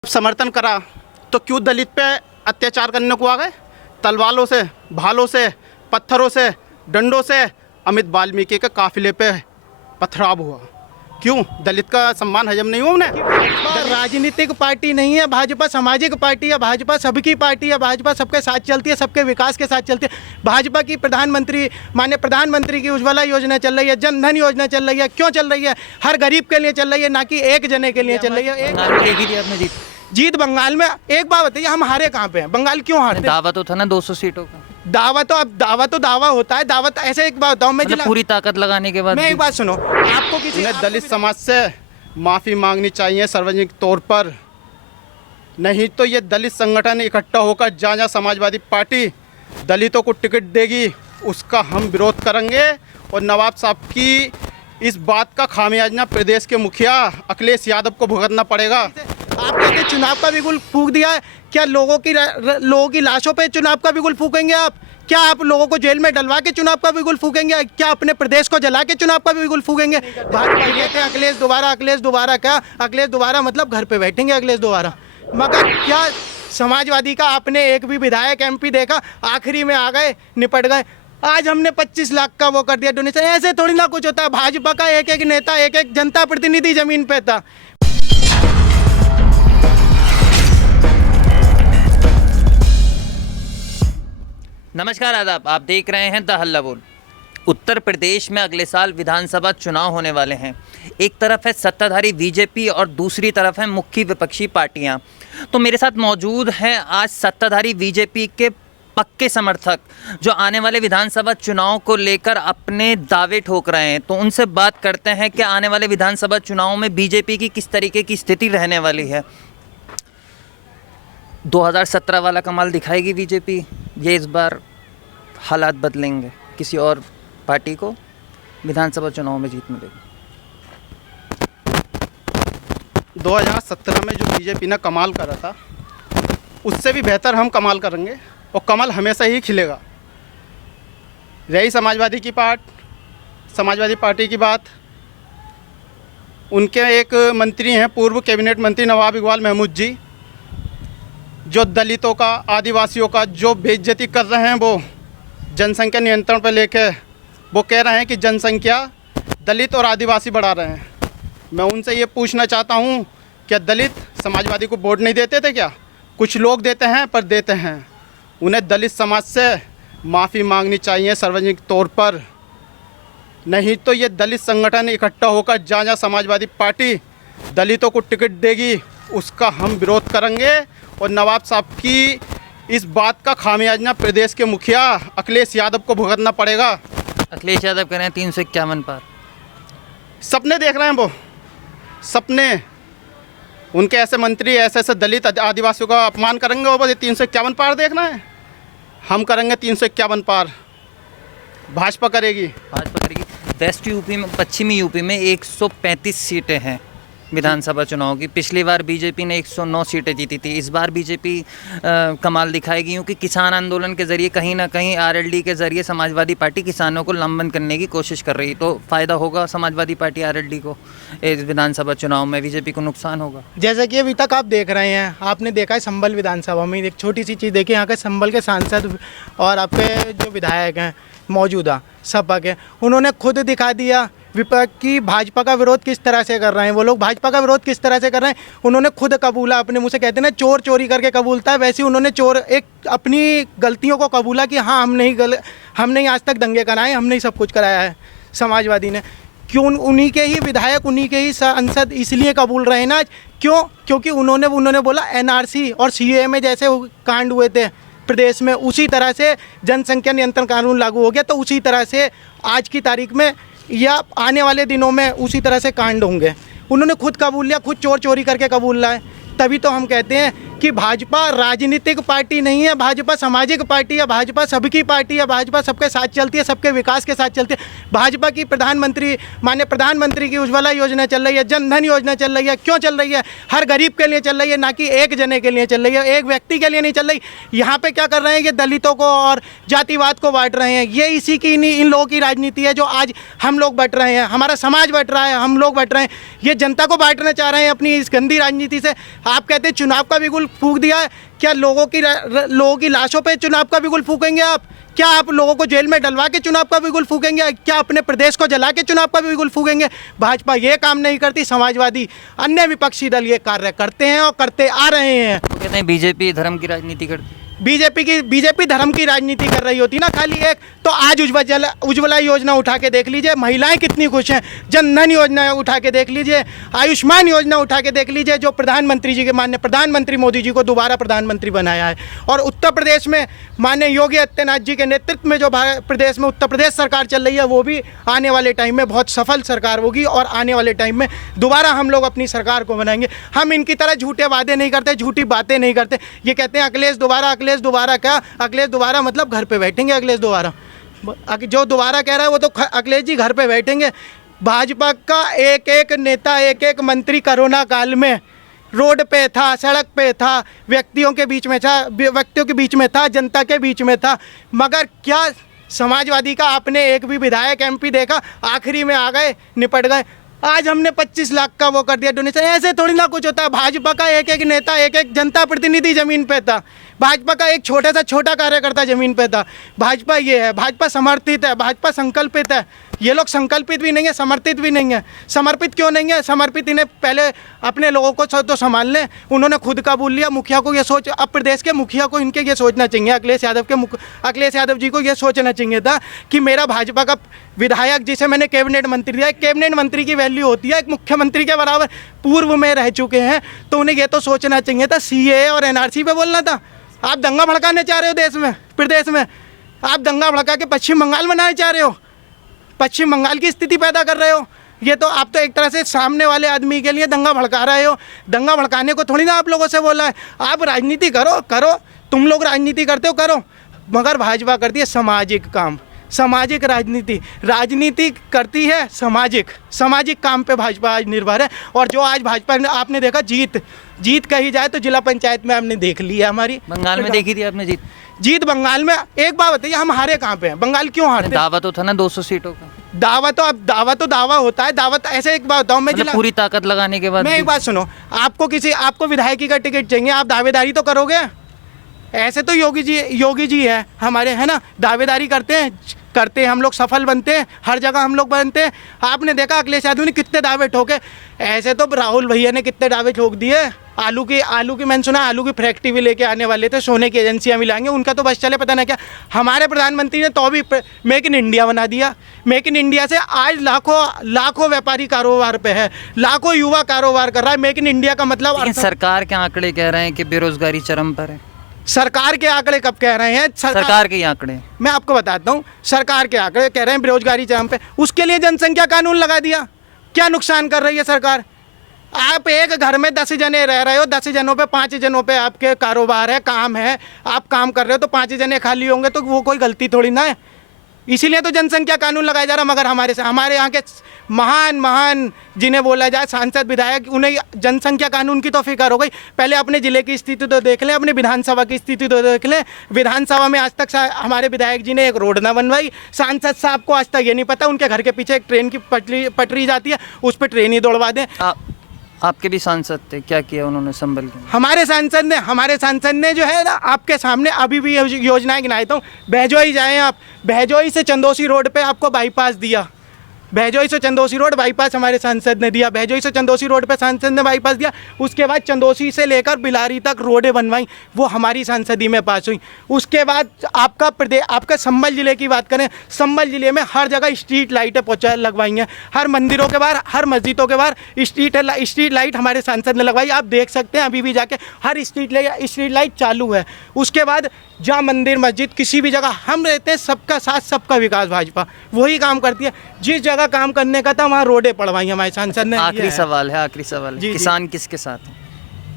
समर्थन करा तो क्यों दलित पे अत्याचार करने को आ गए? तलवारों से, भालों से, पत्थरों से, डंडों से अमित वाल्मीकि के काफिले पे पथराव हुआ। क्यों? दलित का सम्मान हजम नहीं हुआ उन्हें? राजनीतिक पार्टी नहीं है भाजपा, सामाजिक पार्टी है भाजपा, सबकी पार्टी है भाजपा, सबके साथ चलती है, सबके विकास के साथ चलती है। भाजपा की माननीय प्रधानमंत्री की उज्ज्वला योजना चल रही है, जन धन योजना चल रही है। क्यों चल रही है? हर गरीब के लिए चल रही है, ना कि एक जने के लिए चल रही है। जीत बंगाल में, एक बात बताइए, हम हारे कहाँ पे हैं? बंगाल क्यों हारते? दावा तो था ना 200 सीटों का। दावा होता है। दावा ऐसे, एक बात बताऊं मैं, मतलब पूरी ताकत लगाने के बाद मैं एक बात सुनो, आपको किसी उन्हें दलित समाज से माफ़ी मांगनी चाहिए सार्वजनिक तौर पर, नहीं तो ये दलित संगठन इकट्ठा होकर जहाँ समाजवादी पार्टी दलितों को टिकट देगी उसका हम विरोध करेंगे। और नवाब साहब की इस बात का खामियाजा प्रदेश के मुखिया अखिलेश यादव को भुगतना पड़ेगा। आप कहते चुनाव का बिगुल फूंक दिया है, क्या लोगों की लाशों पे चुनाव का बिगुल फूकेंगे आप? क्या आप लोगों को जेल में डलवा के चुनाव का बिगुल फूकेंगे? क्या अपने प्रदेश को जला के चुनाव का बिगुल फूकेंगे? भाजपा कहते हैं अखिलेश दोबारा क्या? अखिलेश दोबारा मतलब घर पे बैठेंगे अखिलेश दोबारा। मगर क्या समाजवादी का आपने एक भी विधायक MP देखा? आखिरी में आ गए, निपट गए। आज हमने 25 लाख का वो कर दिया डोनेशन। ऐसे थोड़ी ना कुछ होता है। भाजपा का एक एक नेता, एक एक जनता प्रतिनिधि जमीन पे था। नमस्कार, आदाब। आप देख रहे हैं द हल्ला बोल। उत्तर प्रदेश में अगले साल विधानसभा चुनाव होने वाले हैं। एक तरफ है सत्ताधारी बीजेपी और दूसरी तरफ है मुख्य विपक्षी पार्टियां। तो मेरे साथ मौजूद हैं आज सत्ताधारी बीजेपी के पक्के समर्थक, जो आने वाले विधानसभा चुनाव को लेकर अपने दावे ठोक रहे हैं। तो उनसे बात करते हैं कि आने वाले विधानसभा चुनाव में बीजेपी की किस तरीके की स्थिति रहने वाली है। 2017 वाला कमाल दिखाएगी बीजेपी, ये इस बार हालात बदलेंगे, किसी और पार्टी को विधानसभा चुनाव में जीत मिलेगी? 2017 में जो बीजेपी ने कमाल करा था उससे भी बेहतर हम कमाल करेंगे और कमल हमेशा ही खिलेगा। रही समाजवादी पार्टी की बात, उनके एक मंत्री हैं पूर्व कैबिनेट मंत्री नवाब इकबाल महमूद जी, जो दलितों का, आदिवासियों का जो बेइज्जती कर रहे हैं, वो जनसंख्या नियंत्रण पर लेके वो कह रहे हैं कि जनसंख्या दलित और आदिवासी बढ़ा रहे हैं। मैं उनसे ये पूछना चाहता हूँ, क्या दलित समाजवादी को वोट नहीं देते थे क्या? कुछ लोग देते हैं, पर देते हैं। उन्हें दलित समाज से माफ़ी मांगनी चाहिए सार्वजनिक तौर पर, नहीं तो ये दलित संगठन इकट्ठा होकर जहाँ समाजवादी पार्टी दलितों को टिकट देगी उसका हम विरोध करेंगे। और नवाब साहब की इस बात का खामियाजा प्रदेश के मुखिया अखिलेश यादव को भुगतना पड़ेगा। अखिलेश यादव कह रहे हैं 351 पार। सपने देख रहे हैं वो, सपने। उनके ऐसे मंत्री ऐसे दलित आदिवासियों का अपमान करेंगे और बस 351 पार देखना है। हम करेंगे 351 पार, भाजपा करेगी। वेस्ट यूपी में, पश्चिमी यूपी में 135 सीटें हैं विधानसभा चुनाव की। पिछली बार बीजेपी ने 109 सीटें जीती थी। इस बार बीजेपी कमाल दिखाएगी, क्योंकि किसान आंदोलन के ज़रिए कहीं ना कहीं RLD के ज़रिए समाजवादी पार्टी किसानों को लंबन करने की कोशिश कर रही। तो फ़ायदा होगा समाजवादी पार्टी RLD को इस विधानसभा चुनाव में, बीजेपी को नुकसान होगा। जैसा कि अभी तक आप देख रहे हैं, आपने देखा है संभल विधानसभा में एक छोटी सी चीज़ देखी, यहाँ के संभल के सांसद और आपके जो विधायक हैं मौजूदा सपा के, उन्होंने खुद दिखा दिया विपक्ष की भाजपा का विरोध किस तरह से कर रहे हैं। वो लोग भाजपा का विरोध किस तरह से कर रहे हैं, उन्होंने खुद कबूला। अपने मुँह से कहते हैं ना, चोर चोरी करके कबूलता है, वैसे ही उन्होंने अपनी गलतियों को कबूला कि हाँ, हमने आज तक दंगे कराए, हमने ही सब कुछ कराया है समाजवादी ने। क्यों? उन्हीं के ही विधायक, उन्हीं के ही सांसद इसलिए कबूल रहे ना। क्यों? क्योंकि उन्होंने बोला NRC और CAA में जैसे कांड हुए थे प्रदेश में, उसी तरह से जनसंख्या नियंत्रण कानून लागू हो गया, तो उसी तरह से आज की तारीख में या आने वाले दिनों में उसी तरह से कांड होंगे। उन्होंने खुद कबूल लिया, खुद चोरी करके कबूल लाए। तभी तो हम कहते हैं कि भाजपा राजनीतिक पार्टी नहीं है, भाजपा सामाजिक पार्टी है, भाजपा सबकी पार्टी है, भाजपा सबके साथ चलती है, सबके विकास के साथ चलती है। भाजपा की माननीय प्रधानमंत्री की उज्ज्वला योजना चल रही है, जन धन योजना चल रही है। क्यों चल रही है? हर गरीब के लिए चल रही है, ना कि एक जने के लिए चल रही है, एक व्यक्ति के लिए नहीं चल रही। यहाँ पे क्या कर रहे हैं? ये दलितों को और जातिवाद को बांट रहे हैं। ये इसी की इन लोगों की राजनीति है जो आज हम लोग बट रहे हैं, हमारा समाज बट रहा है, हम लोग बट रहे हैं। ये जनता को बांटना चाह रहे हैं अपनी इस गंदी राजनीति से। आप कहते हैं चुनाव का बिगुल फूंक दिया है। क्या लोगों की लाशों पे चुनाव का बिगुल फूकेंगे आप? क्या आप लोगों को जेल में डलवा के चुनाव का बिगुल फूकेंगे? क्या अपने प्रदेश को जला के चुनाव का बिगुल फूकेंगे? भाजपा ये काम नहीं करती। समाजवादी अन्य विपक्षी दल ये कार्य करते हैं और करते आ रहे हैं। वो कहते हैं बीजेपी धर्म की राजनीति करती है। बीजेपी धर्म की राजनीति कर रही होती ना खाली एक। तो आज उज्ज्वला योजना उठा के देख लीजिए, महिलाएं कितनी खुश हैं। जन धन योजना उठा के देख लीजिए, आयुष्मान योजना उठा के देख लीजिए, जो प्रधानमंत्री जी के माननीय प्रधानमंत्री मोदी जी को दोबारा प्रधानमंत्री बनाया है। और उत्तर प्रदेश में माननीय योगी आदित्यनाथ जी के नेतृत्व में जो प्रदेश में उत्तर प्रदेश सरकार चल रही है, वो भी आने वाले टाइम में बहुत सफल सरकार होगी। और आने वाले टाइम में दोबारा हम लोग अपनी सरकार को बनाएंगे। हम इनकी तरह झूठे वादे नहीं करते, झूठी बातें नहीं करते। ये कहते हैं अखिलेश दोबारा क्या? अखिलेश दोबारा मतलब घर पे बैठेंगे। अखिलेश दोबारा जो दोबारा कह रहा है वो तो अखिलेश जी घर पे बैठेंगे। भाजपा का एक एक नेता, एक एक मंत्री कोरोना काल में रोड पे था, सड़क पे था, व्यक्तियों के बीच में था, जनता के बीच में था। मगर क्या समाजवादी का आपने एक भी विधायक MP देखा? आखिरी में आ गए, निपट गए। आज हमने 25 लाख का वो कर दिया डोनेशन। ऐसे थोड़ी ना कुछ होता है। भाजपा का एक एक नेता, एक एक जनता प्रतिनिधि जमीन पे था। भाजपा का एक छोटा कार्यकर्ता जमीन पे था। भाजपा ये है, भाजपा समर्थित है, भाजपा संकल्पित है। ये लोग संकल्पित भी नहीं है, समर्पित भी नहीं है। समर्पित क्यों नहीं है? समर्पित इन्हें पहले अपने लोगों को तो संभाल लें। उन्होंने खुद कबूल लिया। मुखिया को ये सोच, अब प्रदेश के मुखिया को इनके ये सोचना चाहिए, अखिलेश यादव जी को ये सोचना चाहिए था कि मेरा भाजपा का विधायक जिसे मैंने कैबिनेट मंत्री दिया, कैबिनेट मंत्री की वैल्यू होती है एक मुख्यमंत्री के बराबर, पूर्व में रह चुके हैं। तो उन्हें ये तो सोचना चाहिए था। CAA और NRC पे बोलना था। आप दंगा भड़काने चाह रहे हो देश में, प्रदेश में। आप दंगा भड़का के पश्चिम बंगाल बनाने चाह रहे हो, पश्चिम बंगाल की स्थिति पैदा कर रहे हो। ये तो आप तो एक तरह से सामने वाले आदमी के लिए दंगा भड़का रहे हो। दंगा भड़काने को थोड़ी ना आप लोगों से बोला है। आप राजनीति करो, तुम लोग राजनीति करते हो करो, मगर भाजपा करती है सामाजिक काम, सामाजिक राजनीति करती है। सामाजिक काम पे भाजपा आज निर्भर है। और जो आज भाजपा ने आपने देखा जीत कही जाए तो जिला पंचायत में आपने देख लिया हमारी। बंगाल में देखी थी आपने जीत बंगाल में। एक बात बताइए, हम हारे कहाँ पे हैं? बंगाल क्यों हारते? दावा तो था ना 200 सीटों का। दावा होता है। दावा ऐसे एक बात बताओ, मैं मतलब पूरी ताकत लगाने के बाद। मैं एक बात सुनो, आपको विधायकी का टिकट चाहिए, आप दावेदारी तो करोगे। ऐसे तो योगी जी है हमारे, है ना, दावेदारी करते हैं हम लोग, सफल बनते हैं, हर जगह हम लोग बनते हैं। आपने देखा अखिलेश यादव ने कितने दावे ठोके। ऐसे तो राहुल भैया ने कितने दावे ठोक दिए। आलू की मैंने सुना आलू की फैक्ट्री भी लेके आने वाले थे, सोने की एजेंसियां मिलाएंगे, उनका तो बस चले पता नहीं क्या। हमारे प्रधानमंत्री ने तो भी मेक इन इंडिया बना दिया। मेक इन इंडिया से आज लाखों व्यापारी कारोबार पे है, लाखों युवा कारोबार कर रहा है। मेक इन इंडिया का मतलब सरकार के आंकड़े कह रहे हैं कि बेरोजगारी चरम पर है। सरकार के आंकड़े कब कह रहे हैं? सरकार के आंकड़े मैं आपको बताता हूँ। सरकार के आंकड़े कह रहे हैं बेरोजगारी चरम पे। उसके लिए जनसंख्या कानून लगा दिया। क्या नुकसान कर रही है सरकार? आप एक घर में 10 जने रह रहे हो, 10 जनों पे 5 जनों पे आपके कारोबार है, काम है, आप काम कर रहे हो, तो 5 जने खाली होंगे तो वो कोई गलती थोड़ी ना है। इसीलिए तो जनसंख्या कानून लगाया जा रहा। मगर हमारे यहाँ के महान जिन्हें बोला जाए सांसद विधायक, उन्हें जनसंख्या कानून की तो फिक्र हो गई। पहले अपने ज़िले की स्थिति तो देख लें, अपने विधानसभा की स्थिति तो देख लें। विधानसभा में आज तक हमारे विधायक जी ने एक रोड ना बनवाई। सांसद साहब को आज तक ये नहीं पता उनके घर के पीछे एक ट्रेन की पटरी जाती है, उस पर ट्रेन ही दौड़वा दें। आपके भी सांसद थे, क्या किया उन्होंने संभल के? हमारे सांसद ने जो है ना, आपके सामने अभी भी योजनाएं गिनाता हूँ। बहजोई जाएं आप, बहजोई से चंदोसी रोड पे आपको बाईपास दिया। बहजोई से चंदोसी रोड बाईपास हमारे सांसद ने दिया। बहजोई से चंदोसी रोड पे सांसद ने बाईपास दिया। उसके बाद चंदोसी से लेकर बिलारी तक रोडें बनवाई, वो हमारी सांसदी में पास हुई। उसके बाद आपका संभल ज़िले की बात करें, संभल ज़िले में हर जगह स्ट्रीट लाइटें लगवाई हैं। हर मंदिरों के बाहर, हर मस्जिदों के बाहर स्ट्रीट लाइट हमारे सांसद ने लगवाई। आप देख सकते हैं अभी भी जाके हर स्ट्रीट लाइट चालू है। उसके बाद जहाँ मंदिर मस्जिद किसी भी जगह हम रहते हैं, सबका साथ सबका विकास भाजपा वही काम करती है। जिस जगह काम करने का था वहाँ रोडें पड़वाई हमारे सांसद ने। आखिरी सवाल है, किसान किसके साथ है?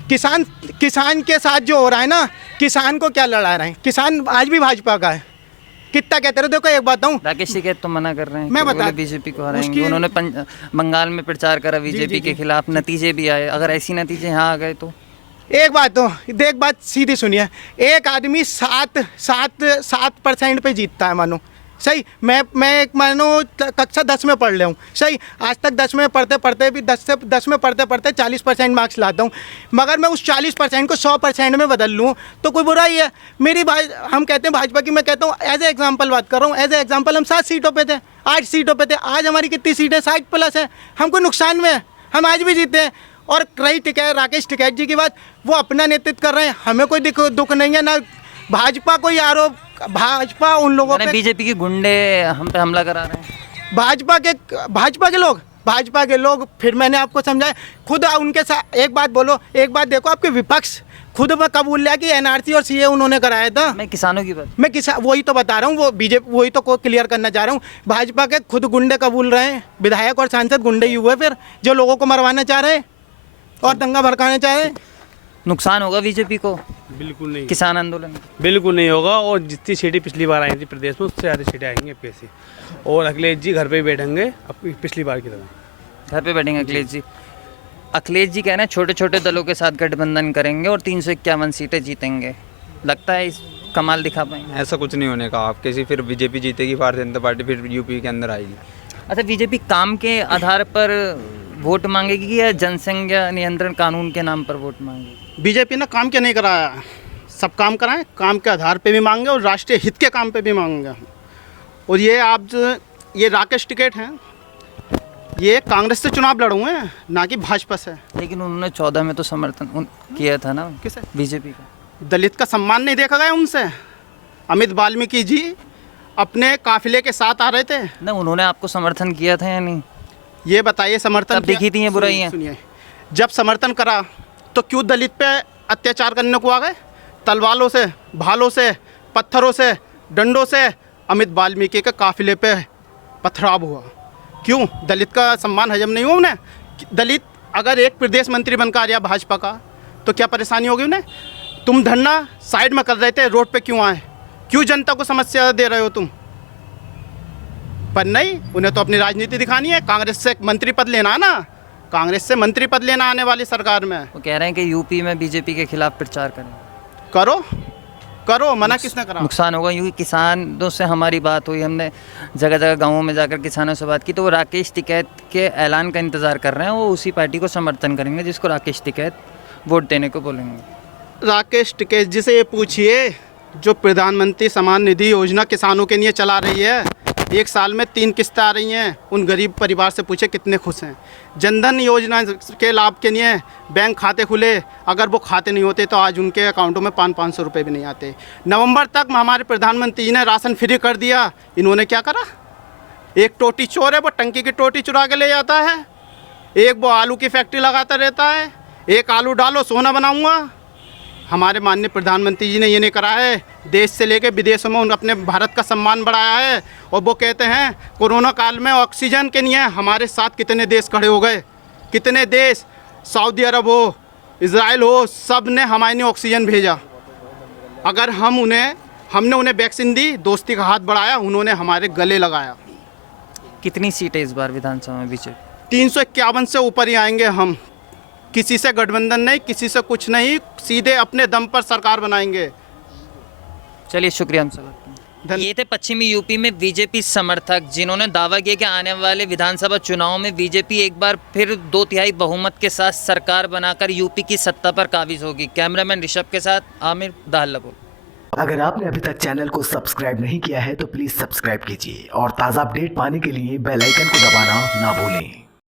किसान के साथ जो हो रहा है ना, किसान को क्या लड़ा रहे हैं, किसान आज भी भाजपा का है। कितना कहते रहे, देखो एक बात हूँ, राकेश टिकैत तो मना कर रहे हैं, मैं बता बीजेपी को हराएंगे। उन्होंने बंगाल में प्रचार करा बीजेपी के खिलाफ, नतीजे भी आए। अगर ऐसी नतीजे यहाँ आ गए तो एक बात सीधी सुनिए, एक आदमी 7% पे जीतता है मानो, सही। मैं एक मानो कक्षा 10 में पढ़ ले हूँ, सही। आज तक 10 में पढ़ते भी 10 में पढ़ते 40% मार्क्स लाता हूँ, मगर मैं उस 40% को 100% में बदल लूँ तो कोई बुरा ही है। हम कहते हैं भाजपा की, मैं कहता हूँ एज ए एग्जाम्पल बात कर रहा हूँ, एज ए एग्जाम्पल हम 7 सीटों पे थे, 8 सीटों पे थे, आज हमारी कितनी सीटें 60+ है, हम कोई नुकसान में है, हम आज भी जीते हैं। और रही राकेश टिकैत जी की बात, वो अपना नेतृत्व कर रहे हैं, हमें कोई दुख नहीं है ना भाजपा कोई आरोप, भाजपा उन लोगों पे, बीजेपी के गुंडे हम पे हमला करा रहे हैं, भाजपा के लोग फिर मैंने आपको समझाया, खुद उनके साथ एक बात देखो, आपके विपक्ष खुद में कबूल लिया कि एनआरसी और सीए उन्होंने कराया था। मैं किसानों की बात, वही तो बता रहा हूँ, वो बीजेपी वही तो को क्लियर करना चाह रहा हूँ, भाजपा के खुद गुंडे कबूल रहे हैं, विधायक और सांसद गुंडे ही हुए फिर, जो लोगों को मरवाना चाह रहे हैं और दंगा भड़काना चाह रहे हैं। नुकसान होगा बीजेपी को? बिल्कुल नहीं, किसान आंदोलन बिल्कुल नहीं होगा। और जितनी सीटें पिछली बार आई थी प्रदेश में, उससे ज़्यादा सीटें आएंगी अखिलेश जी, और अखिलेश जी घर पे ही बैठेंगे अब पिछली बार की तरह। घर पे बैठेंगे अखिलेश जी? अखिलेश जी कह रहे हैं छोटे छोटे दलों के साथ गठबंधन करेंगे और 351 सीटें जीतेंगे। लगता है इस कमाल दिखा पाएंगे? ऐसा कुछ नहीं होने का, आप कैसी फिर बीजेपी जीतेगी, भारतीय जनता पार्टी फिर यूपी के अंदर आएगी। अच्छा, बीजेपी काम के आधार पर वोट मांगेगी या जनसंख्या नियंत्रण कानून के नाम पर वोट मांगेगी? बीजेपी ने काम क्या नहीं कराया, सब काम कराएं, काम के आधार पे भी मांगे और राष्ट्रीय हित के काम पे भी मांगे। और ये राकेश टिकैत हैं, ये कांग्रेस से चुनाव लड़े हुए हैं, ना कि भाजपा से। लेकिन उन्होंने 14 में तो समर्थन किया था ना किसे? बीजेपी का। दलित का सम्मान नहीं देखा गया उनसे। अमित वाल्मीकि जी अपने काफिले के साथ आ रहे थे ना, उन्होंने आपको समर्थन किया था या नहीं? ये बताइए, समर्थन तब दिखी थी ये बुराइयां? सुनिए, जब समर्थन करा तो क्यों दलित पे अत्याचार करने को आ गए? तलवारों से, भालों से, पत्थरों से, डंडों से अमित वाल्मीकि के काफिले पे पथराव हुआ। क्यों? दलित का सम्मान हजम नहीं हुआ उन्हें? दलित अगर एक प्रदेश मंत्री बनकर आ गया भाजपा का तो क्या परेशानी होगी उन्हें? तुम धरना साइड में कर रहे थे, रोड पे क्यों आए? क्यों जनता को समस्या दे रहे हो तुम? पर नहीं, उन्हें तो अपनी राजनीति दिखानी है, कांग्रेस से मंत्री पद लेना है ना, कांग्रेस से मंत्री पद लेना आने वाली सरकार में। वो कह रहे हैं कि यूपी में बीजेपी के खिलाफ प्रचार करें। करो, मना किसने करा? नुकसान होगा, क्योंकि किसानों से हमारी बात हुई, हमने जगह जगह गाँवों में जाकर किसानों से बात की, तो वो राकेश टिकैत के ऐलान का इंतज़ार कर रहे हैं, वो उसी पार्टी को समर्थन करेंगे जिसको राकेश टिकैत वोट देने को बोलेंगे। राकेश टिकैत जी से ये पूछिए, जो प्रधानमंत्री सम्मान निधि योजना किसानों के लिए चला रही है, 1 साल में 3 किस्तें आ रही हैं, उन गरीब परिवार से पूछे कितने खुश हैं। जनधन योजना के लाभ के लिए बैंक खाते खुले, अगर वो खाते नहीं होते तो आज उनके अकाउंटों में 500-500 रुपये भी नहीं आते। नवंबर तक हमारे प्रधानमंत्री जी ने राशन फ्री कर दिया, इन्होंने क्या करा? एक टोटी चोर है, वो टंकी की टोटी चुरा के ले जाता है, एक वो आलू की फैक्ट्री लगाता रहता है, एक आलू डालो सोना बनाऊँगा। हमारे माननीय प्रधानमंत्री जी ने ये नहीं करा है, देश से लेकर विदेशों में अपने भारत का सम्मान बढ़ाया है। और वो कहते हैं कोरोना काल में ऑक्सीजन के लिए हमारे साथ कितने देश खड़े हो गए, कितने देश, सऊदी अरब हो, इजराइल हो, सब ने हमारे लिए ऑक्सीजन भेजा। अगर हमने उन्हें वैक्सीन दी, दोस्ती का हाथ बढ़ाया, उन्होंने हमारे गले लगाया। कितनी सीटें इस बार विधानसभा में बीजेपी? 351 से ऊपर ही आएंगे हम, किसी से गठबंधन नहीं, किसी से कुछ नहीं, सीधे अपने दम पर सरकार बनाएंगे। चलिए, शुक्रिया हमसे बात करने। ये थे पश्चिमी यूपी में बीजेपी समर्थक, जिन्होंने दावा किया कि आने वाले विधानसभा चुनाव में बीजेपी एक बार फिर 2/3 बहुमत के साथ सरकार बनाकर यूपी की सत्ता पर काबिज होगी। कैमरामैन ऋषभ के साथ आमिर, दहल्लापुर। अगर आपने अभी तक चैनल को सब्सक्राइब नहीं किया है तो प्लीज़ सब्सक्राइब कीजिए और ताज़ा अपडेट पाने के लिए बेल आइकन को दबाना ना भूलें।